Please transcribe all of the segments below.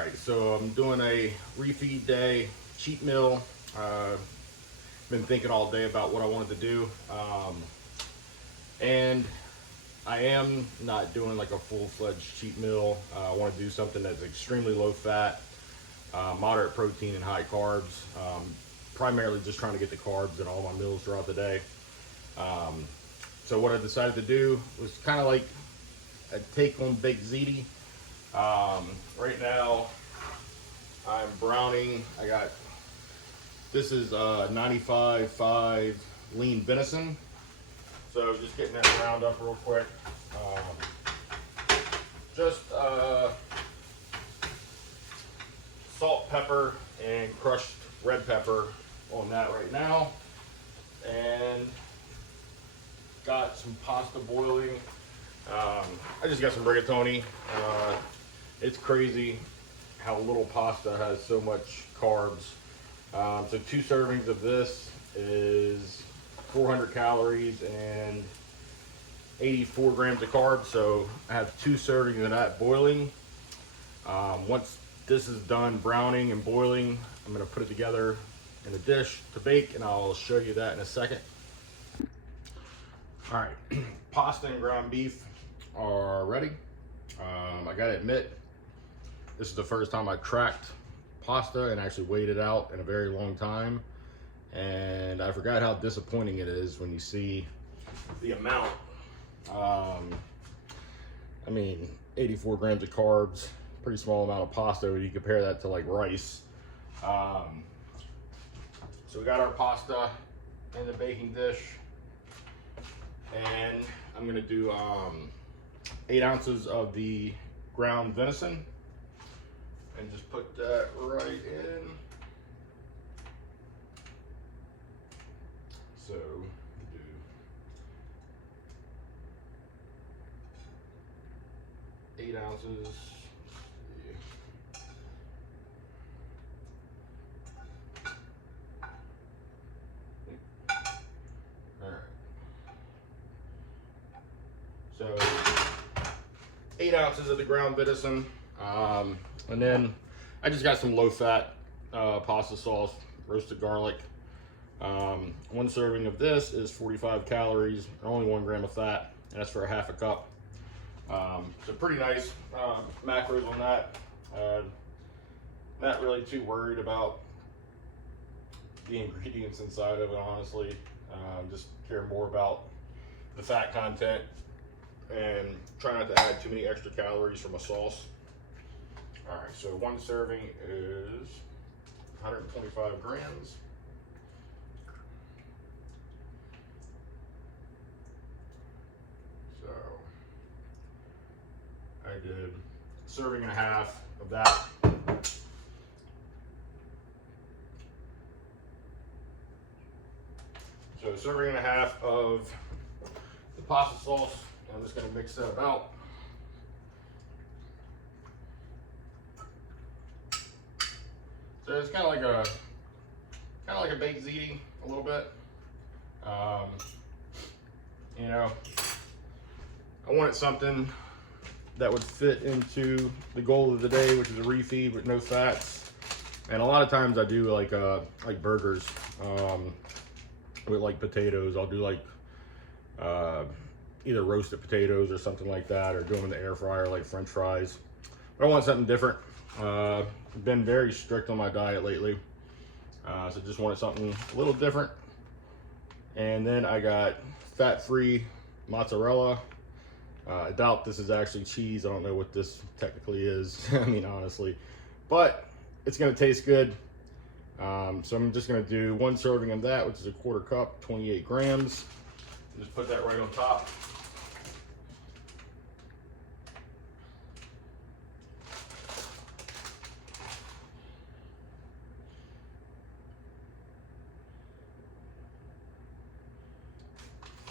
right, so I'm doing a refeed day, cheat meal. Been thinking all day about what I wanted to do. And I am not doing like a full-fledged cheat meal. I want to do something that's extremely low fat, moderate protein and high carbs. Primarily just trying to get the carbs in all my meals throughout the day. So what I decided to do was kind of like a take on baked ziti. Right now I'm browning. This is 95.5 lean venison. So just getting that ground up real quick. Just salt, pepper, and crushed red pepper on that right now. And got some pasta boiling. I just got some rigatoni. It's crazy how little pasta has so much carbs. So 2 servings of this is 400 calories and 84 grams of carbs. So I have 2 servings of that boiling. Once this is done browning and boiling, I'm gonna put it together in a dish to bake, and I'll show you that in a second. All right, pasta and ground beef are ready. I gotta admit, this is the first time I tracked pasta and actually weighed it out in a very long time. And I forgot how disappointing it is when you see the amount. I mean, 84 grams of carbs, pretty small amount of pasta when you compare that to like rice. So we got our pasta in the baking dish, and I'm gonna do 8 ounces of the ground venison, and just put that right in. So do 8 ounces. All right. So 8 ounces of the ground venison. And then I just got some low-fat pasta sauce, roasted garlic. 1 serving of this is 45 calories, only 1 gram of fat, and that's for a half a cup. So pretty nice macros on that. Not really too worried about the ingredients inside of it, honestly. Just care more about the fat content and try not to add too many extra calories from a sauce. All right, so 1 serving is 125 grams. So I did 1.5 servings of that. So 1.5 servings of the pasta sauce. I'm just gonna mix that about. So it's kind of like a baked ziti a little bit. You know, I wanted something that would fit into the goal of the day, which is a refeed with no fats. And a lot of times I do like burgers with like potatoes. I'll do like either roasted potatoes or something like that, or do them in the air fryer like French fries. But I want something different. I've been very strict on my diet lately, so just wanted something a little different. And then I got fat-free mozzarella. I doubt this is actually cheese. I don't know what this technically is. I mean, honestly, but it's gonna taste good. So I'm just gonna do 1 serving of that, which is a 1/4 cup, 28 grams. Just put that right on top.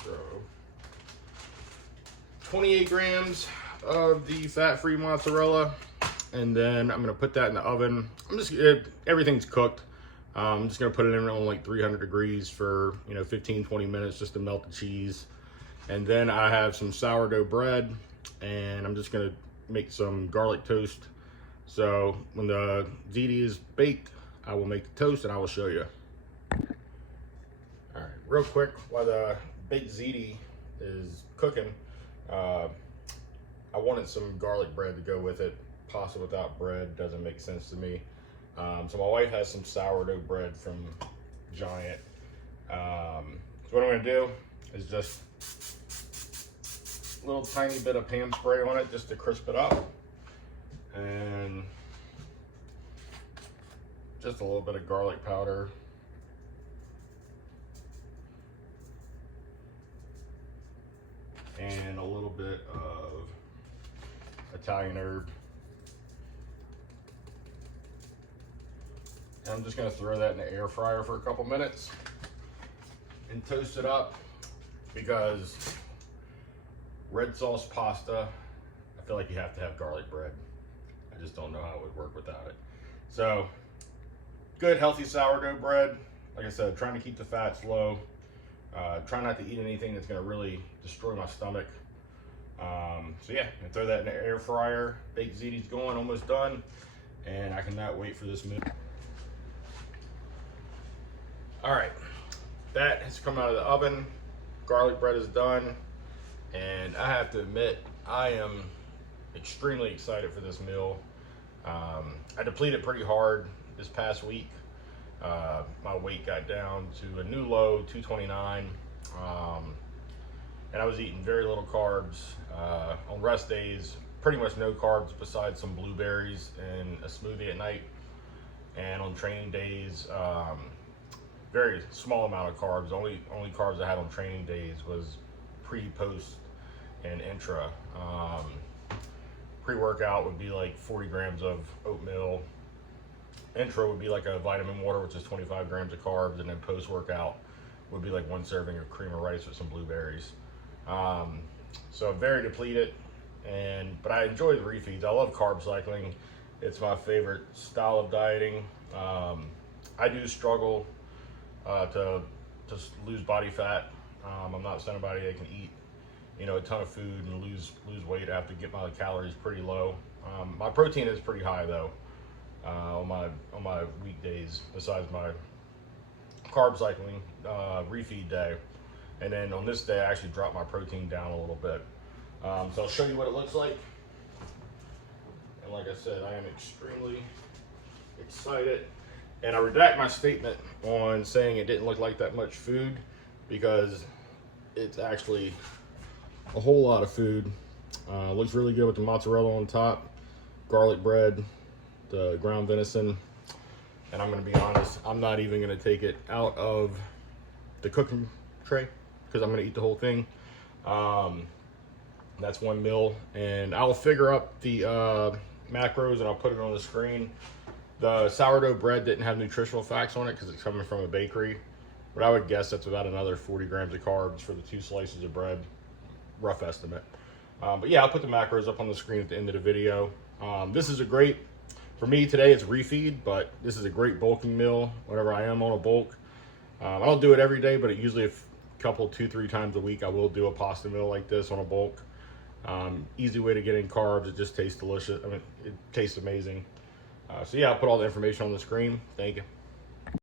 So 28 grams of the fat-free mozzarella, and then I'm gonna put that in the oven. Everything's cooked. I'm just gonna put it in on like 300 degrees for 15-20 minutes just to melt the cheese. And then I have some sourdough bread, and I'm just gonna make some garlic toast So when the ziti is baked, I will make the toast and I will show you. All right, real quick, while the baked ziti is cooking, I wanted some garlic bread to go with it. Pasta without bread doesn't make sense to me. So my wife has some sourdough bread from Giant. So what I'm gonna do is just a little tiny bit of pan spray on it just to crisp it up. And just a little bit of garlic powder. And a little bit of Italian herb. And I'm just gonna throw that in the air fryer for a couple minutes and toast it up, because red sauce pasta, I feel like you have to have garlic bread. I just don't know how it would work without it. So, good healthy sourdough bread. Like I said, trying to keep the fats low. Try not to eat anything that's gonna really destroy my stomach. So yeah, I'm gonna throw that in the air fryer. Baked ziti's going, almost done. And I cannot wait for this meal. All right, that has come out of the oven. Garlic bread is done. And I have to admit, I am extremely excited for this meal. I depleted pretty hard this past week. My weight got down to a new low, 229. And I was eating very little carbs. On rest days, pretty much no carbs besides some blueberries and a smoothie at night. And on training days, very small amount of carbs. Only carbs I had on training days was pre, post, and intra. Pre-workout would be like 40 grams of oatmeal. Intra would be like a vitamin water, which is 25 grams of carbs, and then post-workout would be like 1 serving of cream of rice with some blueberries. So very depleted, but I enjoy the refeeds. I love carb cycling. It's my favorite style of dieting. I do struggle to lose body fat. I'm not somebody that can eat, a ton of food and lose weight. I have to get my calories pretty low. My protein is pretty high though on my weekdays, besides my carb cycling refeed day. And then on this day, I actually dropped my protein down a little bit. So I'll show you what it looks like. And like I said, I am extremely excited. And I redact my statement on saying it didn't look like that much food, because it's actually a whole lot of food. Looks really good with the mozzarella on top, garlic bread, the ground venison. And I'm gonna be honest, I'm not even gonna take it out of the cooking tray, because I'm gonna eat the whole thing. That's 1 meal, and I'll figure up the macros and I'll put it on the screen. The sourdough bread didn't have nutritional facts on it because it's coming from a bakery, but I would guess that's about another 40 grams of carbs for the 2 slices of bread, rough estimate. But yeah, I'll put the macros up on the screen at the end of the video. This is a great, for me today it's refeed, but this is a great bulking meal whenever I am on a bulk. I don't do it every day, but usually a couple, 2-3 times a week, I will do a pasta meal like this on a bulk. Easy way to get in carbs. It just tastes delicious. I mean, it tastes amazing. So yeah, I'll put all the information on the screen. Thank you.